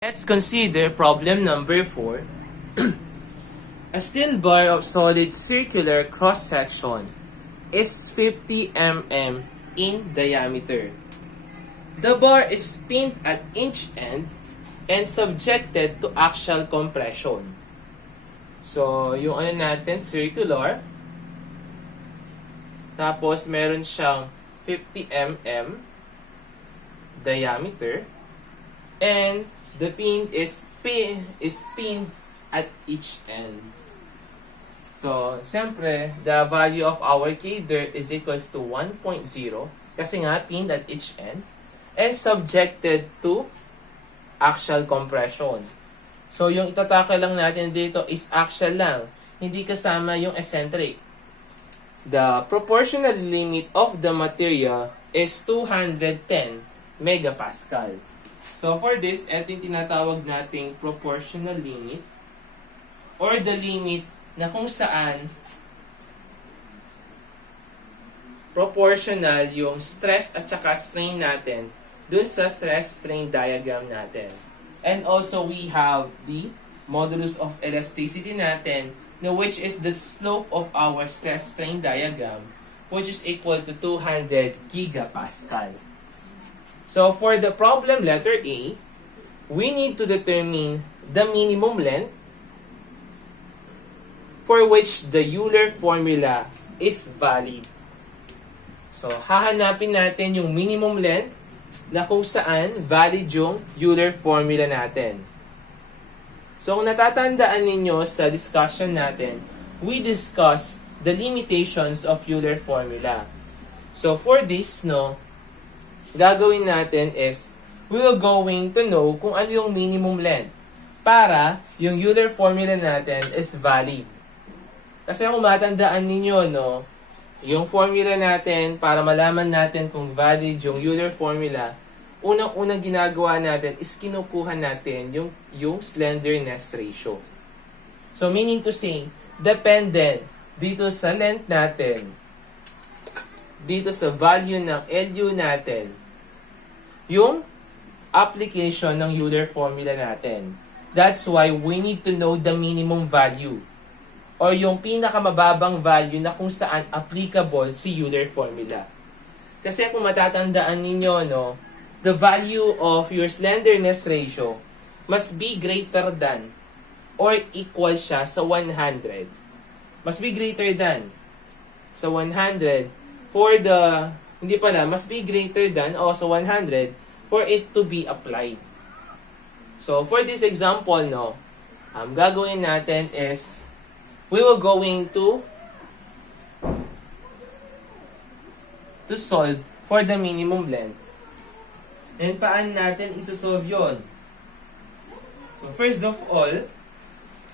Let's consider problem number 4. A steel bar of solid circular cross-section is 50 mm in diameter. The bar is pinned at each end and subjected to axial compression. So, yung natin, circular. Tapos, meron siyang 50 mm diameter. And the pin is pinned at each end. So, siyempre, the value of our K there is equals to 1.0 kasi nga pinned at each end and subjected to axial compression. So, yung itatakal lang natin dito is axial lang, hindi kasama yung eccentric. The proportional limit of the material is 210 megapascal. So, for this, ito yung tinatawag nating proportional limit or the limit na kung saan proportional yung stress at saka strain natin dun sa stress-strain diagram natin. And also, we have the modulus of elasticity natin, which is the slope of our stress-strain diagram, which is equal to 200 gigapascal. So, for the problem letter A, we need to determine the minimum length for which the Euler formula is valid. So, hahanapin natin yung minimum length na kung saan valid yung Euler formula natin. So, kung natatandaan ninyo sa discussion natin, we discuss the limitations of Euler formula. So, for this, gagawin natin is, we will going to know kung ano yung minimum length para yung Euler formula natin is valid. Kasi kung matandaan ninyo, yung formula natin, para malaman natin kung valid yung Euler formula, unang-unang ginagawa natin is kinukuha natin yung slenderness ratio. So, meaning to say, dependent dito sa length natin, dito sa value ng LU natin, yung application ng Euler formula natin. That's why we need to know the minimum value or yung pinakamababang value na kung saan applicable si Euler formula. Kasi kung matatandaan ninyo, the value of your slenderness ratio must be greater than or equal siya sa 100. Must be greater than sa 100 for the, must be greater than also 100 for it to be applied. So, for this example, gagawin natin is, we will going to solve for the minimum length. And paano natin isosolve yon? So, first of all,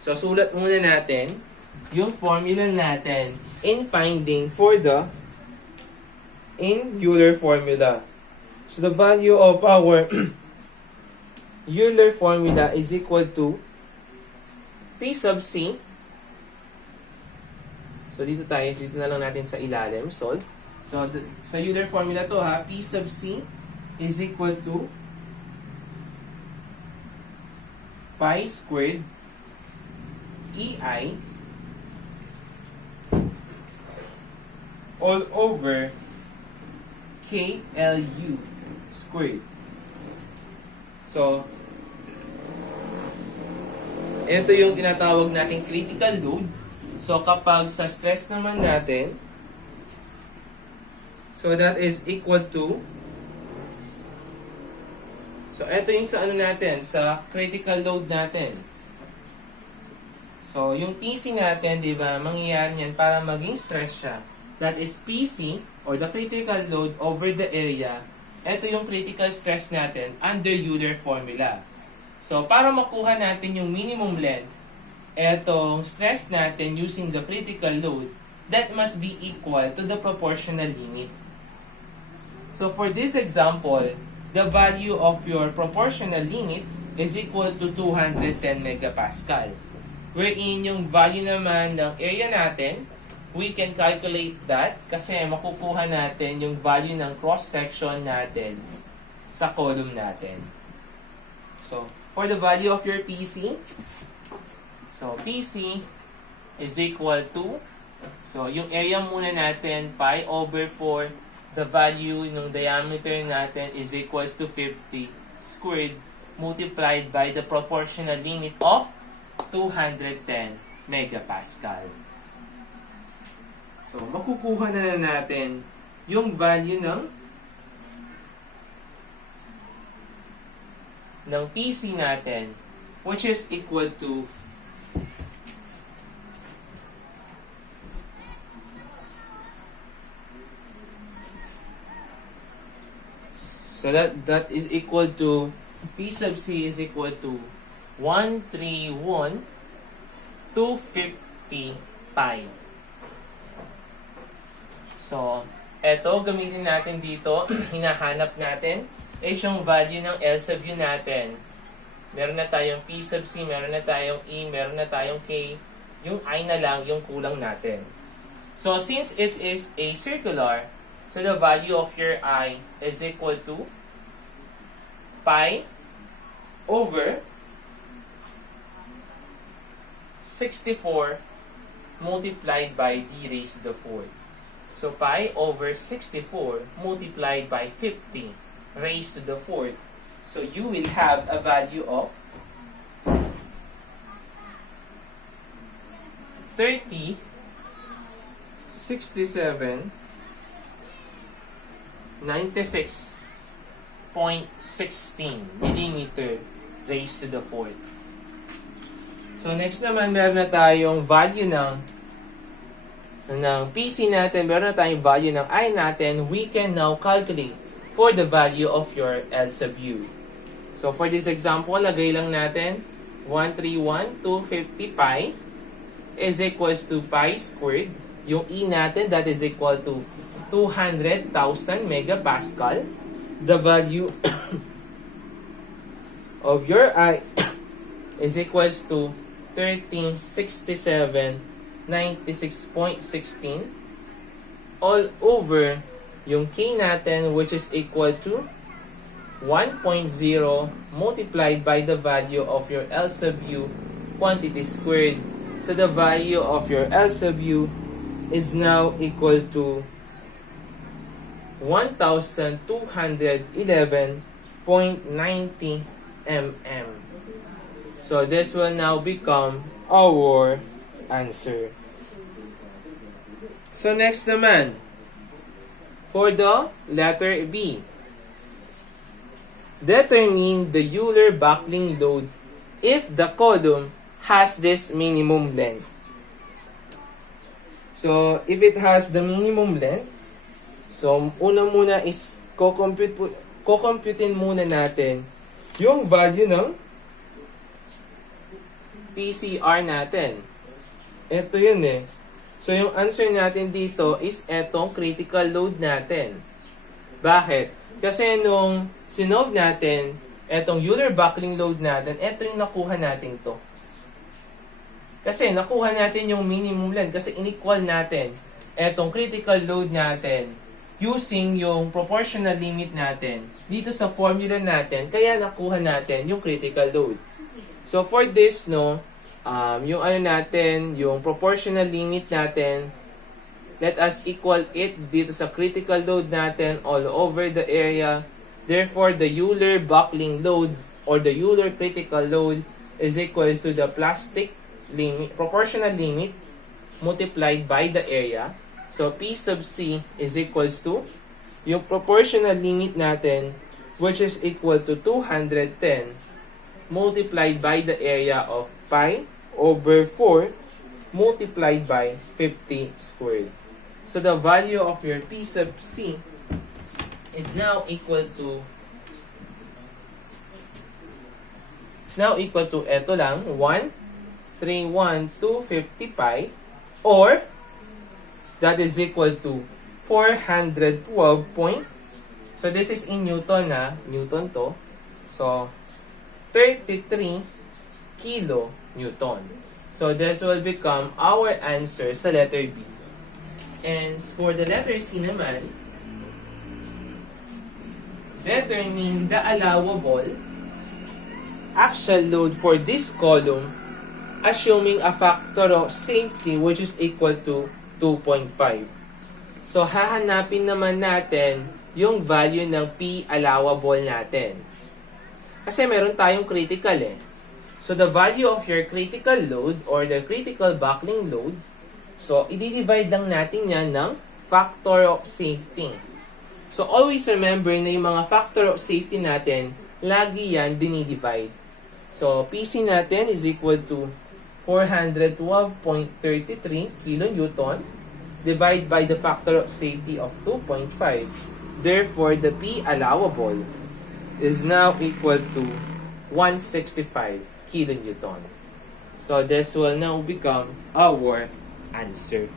sulat muna natin yung formula natin in finding for the Euler formula. So, the value of our Euler formula is equal to P sub C. So, dito na lang natin sa ilalim, solve. So, sa Euler formula to P sub C is equal to pi squared EI all over KLU squared. So, ito yung tinatawag nating critical load. So, kapag sa stress naman natin, so that is equal to, so ito yung sa natin, sa critical load natin. So, yung PC natin, mangyayari yan para maging stress siya. That is PC, or the critical load over the area. Ito yung critical stress natin under Euler formula. So, para makuha natin yung minimum length, etong stress natin using the critical load, that must be equal to the proportional limit. So, for this example, the value of your proportional limit is equal to 210 megapascal. Wherein yung value naman ng area natin, we can calculate that kasi makukuha natin yung value ng cross-section natin sa column natin. So, for the value of your PC. So, PC is equal to, so yung area muna natin, pi over 4, the value ng diameter natin is equals to 50 squared multiplied by the proportional limit of 210 megapascal. So, makukuha na natin yung value ng PC natin, which is equal to that is equal to P sub C is equal to 131,250 pi. So, eto gamitin natin dito, hinahanap natin is yung value ng L sub U natin. Meron na tayong P sub C, meron na tayong E, meron na tayong K. Yung I na lang yung kulang natin. So, since it is a circular, so the value of your I is equal to pi over 64 multiplied by d raised to the 4th. So, pi over 64 multiplied by 50 raised to the 4th. So, you will have a value of 3067 96.16 millimeter raised to the 4th. So, next naman, meron na tayong value ng PC natin, meron na tayong value ng I natin. We can now calculate for the value of your L sub U. So, for this example, lagay lang natin 131,250 pi is equals to pi squared. Yung E natin, that is equal to 200,000 megapascal. The value of your I is equals to 1367 96.16 all over yung K natin, which is equal to 1.0 multiplied by the value of your L sub U quantity squared. So the value of your L sub U is now equal to 1,211.90 mm. So this will now become our answer. So next naman, for the letter B, determine the Euler buckling load if the column has this minimum length. So if it has the minimum length, so una muna is kukomputin muna natin yung value ng PCR natin. Ito yun eh. So, yung answer natin dito is etong critical load natin. Bakit? Kasi nung sinolve natin, etong Euler buckling load natin, eto yung nakuha natin to. Kasi nakuha natin yung minimum length kasi inequal natin etong critical load natin using yung proportional limit natin dito sa formula natin, kaya nakuha natin yung critical load. So, for this, no, yung ano natin, yung proportional limit natin, let us equal it dito sa critical load natin all over the area. Therefore, the Euler buckling load or the Euler critical load is equal to the plastic limit, proportional limit multiplied by the area. So, P sub C is equals to yung proportional limit natin, which is equal to 210 multiplied by the area of pi over 4 multiplied by 50 squared. So the value of your P sub C is now equal to eto lang 131,250 pi, or that is equal to 412 point. So this is in Newton Newton to. So 33 kilo Newton. So this will become our answer sa letter B. And for the letter C naman, determine the allowable actual load for this column assuming a factor of safety which is equal to 2.5. So, hahanapin naman natin yung value ng P allowable natin. Kasi meron tayong critical eh. So, the value of your critical load or the critical buckling load, so, i-divide lang natin yan ng factor of safety. So, always remember na yung mga factor of safety natin, lagi yan dinidivide. So, PC natin is equal to 412.33 kilonewton divided by the factor of safety of 2.5. Therefore, the P allowable is now equal to 165 kilonewton. So, this will now become our answer.